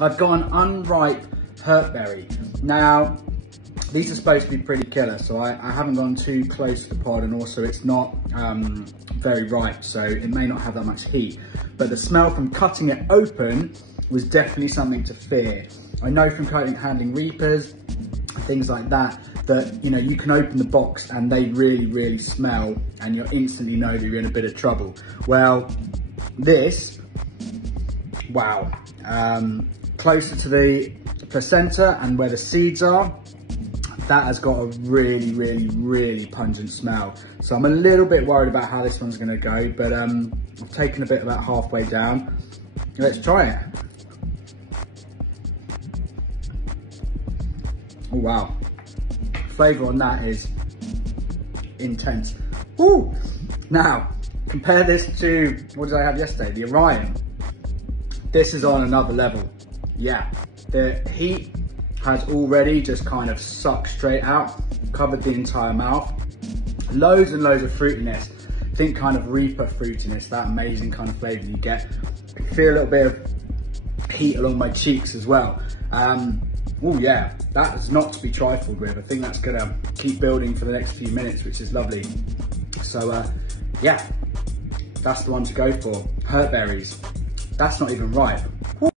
I've got an unripe Hurtberry. Now, these are supposed to be pretty killer, so I haven't gone too close to the pod, and also it's not very ripe, so it may not have that much heat. But the smell from cutting it open was definitely something to fear. I know from handling reapers, things like that, that you can open the box and they really, really smell, and you'll instantly know that you're in a bit of trouble. Well, this, wow, closer to the placenta and where the seeds are, that has got a really, really, really pungent smell. So I'm a little bit worried about how this one's gonna go, but I've taken a bit about halfway down. Let's try it. Oh wow, flavour on that is intense. Woo! Now, compare this to, what did I have yesterday? The Orion. This is on another level. Yeah, the heat has already just kind of sucked straight out, covered the entire mouth. Loads and loads of fruitiness. Think kind of reaper fruitiness, that amazing kind of flavour you get. I can feel a little bit of heat along my cheeks as well. Oh yeah, that is not to be trifled with. I think that's gonna keep building for the next few minutes, which is lovely. So yeah, that's the one to go for. Hurtberries. That's not even ripe.